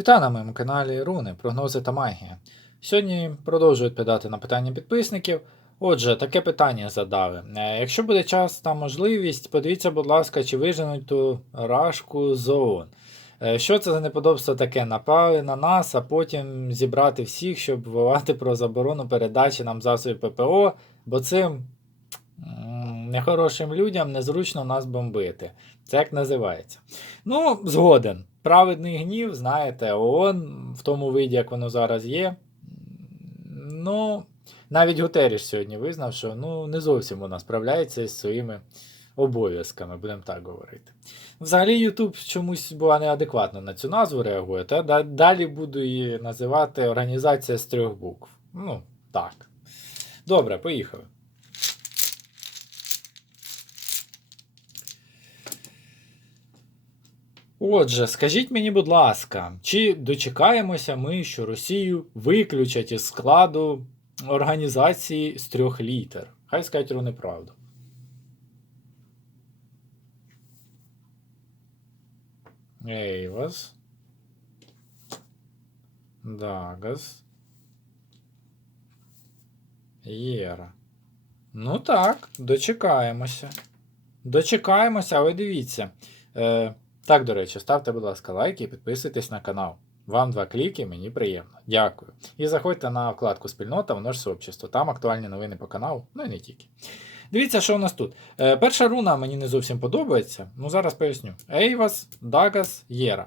Вітаю на моєму каналі Руни, прогнози та магія. Сьогодні продовжую відповідати на питання підписників. Отже, таке питання задали. Е, Якщо буде час та можливість, подивіться, будь ласка, чи виженуть ту рашку з. Е, Що це за неподобство таке? Напали на нас, а потім зібрати всіх, щоб вивати про заборону передачі нам засобів ППО, бо цим нехорошим людям незручно нас бомбити. Це як називається. Ну, згоден. Праведний гнів, знаєте, ООН в тому виді, як воно зараз є. Ну, навіть Гутеріш сьогодні визнав, що ну, не зовсім вона справляється зі своїми обов'язками, будемо так говорити. Взагалі, Ютуб чомусь була неадекватно на цю назву реагує, та далі буду її називати Організація з трьох букв. Ну, так. Добре, поїхали. Отже, скажіть мені, будь ласка, чи дочекаємося ми, що Росію виключать із складу організації з трьох літер? Хай скажуть вони правду. Ейвас. Дагас. Єра. Ну так, дочекаємося. Дочекаємося, але дивіться. Е, так, до речі, ставте, будь ласка, лайки і підписуйтесь на канал. Вам два кліки, мені приємно. Дякую. І заходьте на вкладку спільнота, воно ж сообщество. Там актуальні новини по каналу, ну і не тільки. Дивіться, що у нас тут. Е, перша руна мені не зовсім подобається. Ну, зараз поясню. Ейвас, Дагас, Єра.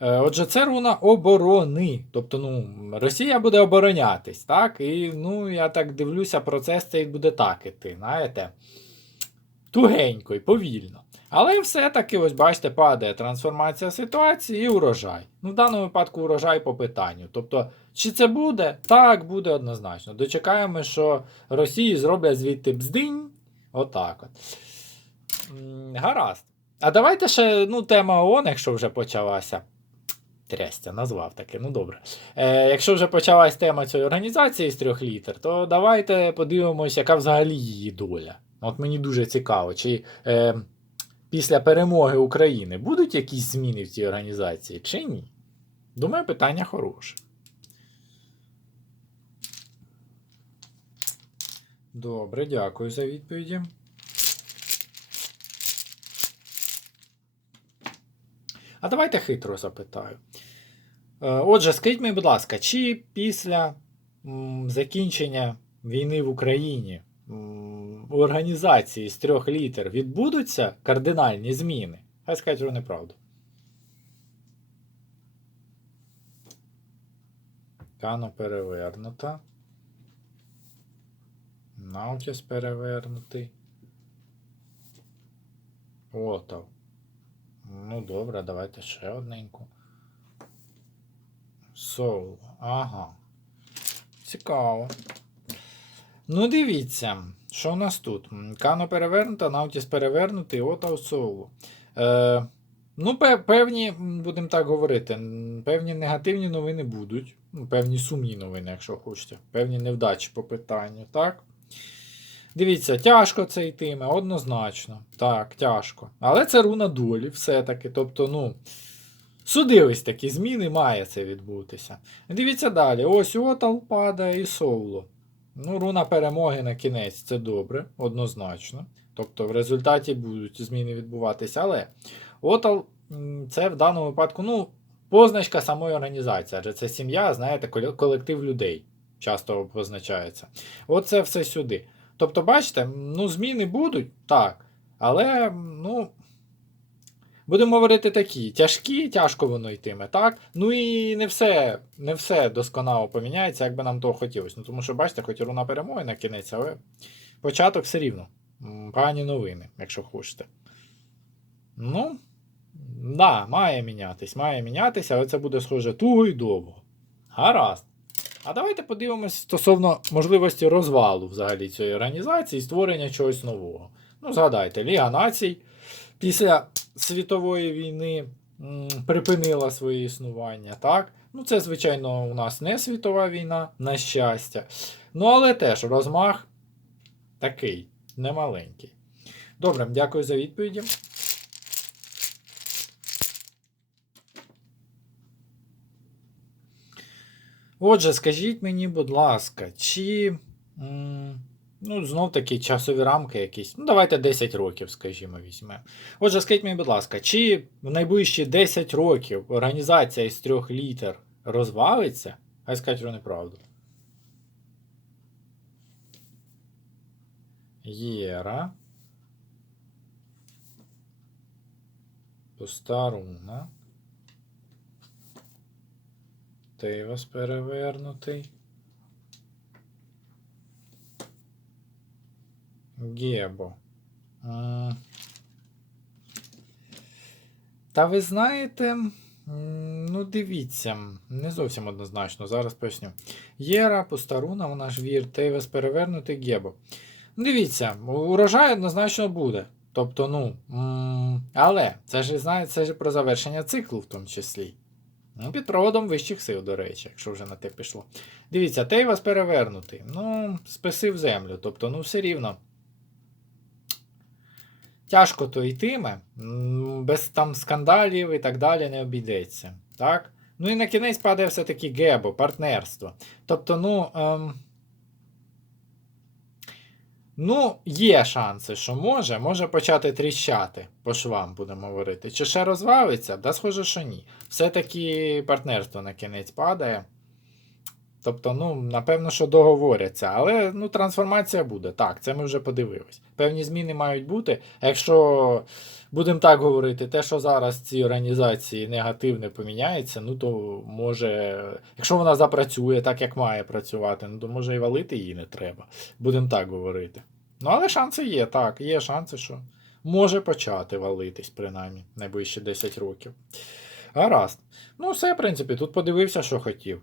Е, отже, це руна оборони. Тобто, ну, Росія буде оборонятись, так? І ну, я так дивлюся, процес цей буде так іти, знаєте. Тугенько і повільно. Але все-таки, ось бачите, падає трансформація ситуації і урожай. Ну, в даному випадку урожай по питанню. Тобто, чи це буде? Так, буде однозначно. Дочекаємо, що Росії зроблять звідти бздинь. Отак. от. Гаразд. А давайте ще ну, тема ООН, якщо вже почалася. Трястя, назвав таке, ну добре. Е, якщо вже почалась тема цієї організації з трьох літер, то давайте подивимось, яка взагалі її доля. От мені дуже цікаво, чи е, після перемоги України будуть якісь зміни в цій організації, чи ні? Думаю, питання хороше. Добре, дякую за відповіді. А давайте хитро запитаю. Е, Отже, скажіть мені, будь ласка, чи після закінчення війни в Україні у організації з трьох літер відбудуться кардинальні зміни? Хай скажуть вони правду. Кано перевернута. Наутіс перевернутий. Отав. Ну, добре, давайте ще одненьку. Соул. Ага. Цікаво. Ну, дивіться, що у нас тут? Кано перевернута, Наутіс перевернутий, Отав Соулу. Е, ну, певні, будемо так говорити, певні негативні новини будуть. Ну, певні сумні новини, якщо хочете. Певні невдачі по питанню, так? Дивіться, тяжко це йтиме, однозначно. Так, тяжко. Але це руна долі, все-таки. Тобто, ну, судились такі зміни, має це відбутися. Дивіться далі. Ось Отал падає і Соуло. Ну, руна перемоги на кінець це добре, однозначно. Тобто, в результаті будуть зміни відбуватися. Але Отал це в даному випадку, ну, позначка самої організації, адже це сім'я, знаєте, колектив людей часто позначається. Оце все сюди. Тобто, бачите, ну, зміни будуть, так. Але, ну, будемо говорити такі, тяжкі, тяжко воно йтиме, так? Ну і не все, не все досконало поміняється, як би нам того хотілося. Ну, тому що, бачите, хоч і руна перемоги на кінець, але початок все рівно. Погані новини, якщо хочете. Ну, да, має мінятись, має мінятися, але це буде схоже туго і довго. Гаразд. А давайте подивимось стосовно можливості розвалу взагалі цієї організації, і створення чогось нового. Ну, згадайте, Ліга націй після світової війни припинила своє існування, так? Ну, це, звичайно, у нас не світова війна, на щастя. Ну, але теж розмах такий, немаленький. Добре, дякую за відповіді. Отже, скажіть мені, будь ласка, чи. Ну, знов таки часові рамки якісь. Ну, давайте 10 років, скажімо, візьмемо. Отже, скажіть мені, будь ласка, чи в найближчі 10 років організація із трьох літер розвалиться? Хай скажуть про неправду. Єра. Постаруна. Тейвас перевернутий. Гебо. Та ви знаєте, ну дивіться, не зовсім однозначно, зараз поясню. Єра, Постаруна, вона ж вір, Тейвес перевернутий Гебо. Дивіться, урожай однозначно буде. Тобто, ну. Але це ж знаєте, це ж про завершення циклу в тому числі. Ну, під проводом вищих сил, до речі, якщо вже на те пішло. Дивіться, Тейвас перевернутий. Ну, списи в землю. Тобто, ну, все рівно. Тяжко то йтиме, без там скандалів і так далі не обійдеться. Так? Ну і на кінець падає все-таки гебо, партнерство. Тобто, ну. Ем, Ну, є шанси, що може, може почати тріщати по швам, будемо говорити. Чи ще розвалиться? Да, схоже, що ні. Все-таки партнерство на кінець падає. Тобто, ну, напевно, що договоряться, але ну, трансформація буде. Так, це ми вже подивились. Певні зміни мають бути. Якщо будемо так говорити, те, що зараз ці організації негативне поміняється, ну то може, якщо вона запрацює так, як має працювати, ну то може і валити її не треба. Будемо так говорити. Ну, але шанси є, так, є шанси, що може почати валитись, принаймні, найближчі 10 років. Гаразд. Ну, все, в принципі, тут подивився, що хотів.